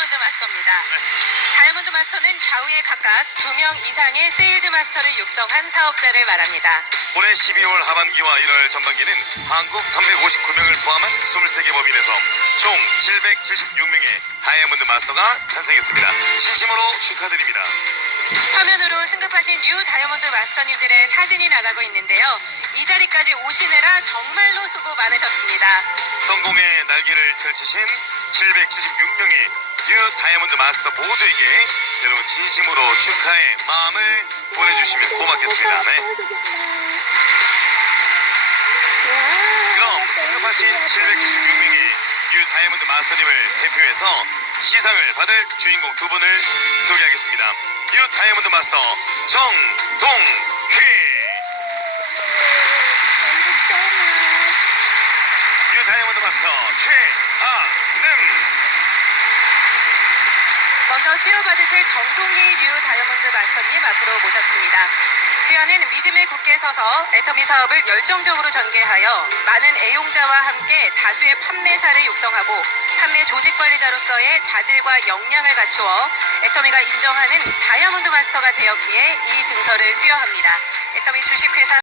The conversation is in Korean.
다이아몬드 마스터입니다. 다이아몬드 마스터는 좌우에 각각 2명 이상의 세일즈 마스터를 육성한 사업자를 말합니다. 올해 12월 하반기와 1월 전반기는 한국 359명을 포함한 23개 법인에서 총 776명의 다이아몬드 마스터가 탄생했습니다. 진심으로 축하드립니다. 화면으로 승급하신 뉴 다이아몬드 마스터님들의 사진이 나가고 있는데요. 이 자리까지 오시느라 정말로 수고 많으셨습니다. 성공의 날개를 펼치신 776명의 뉴 다이아몬드 마스터 모두에게 여러분 진심으로 축하의 마음을 보내주시면 고맙겠습니다. 네. 그럼 승급하신 776명의 뉴 다이아몬드 마스터님을 대표해서 시상을 받을 주인공 두 분을 소개하겠습니다. 뉴 다이아몬드 마스터 정동휘, 뉴 다이아몬드 마스터 최아름. 먼저 수여받으실 정동희 뉴 다이아몬드 마스터님 앞으로 모셨습니다. 귀하는 믿음의 굳게 서서 애터미 사업을 열정적으로 전개하여 많은 애용자와 함께 다수의 판매사를 육성하고 판매 조직 관리자로서의 자질과 역량을 갖추어 애터미가 인정하는 다이아몬드 마스터가 되었기에 이 증서를 수여합니다. 애터미 주식회사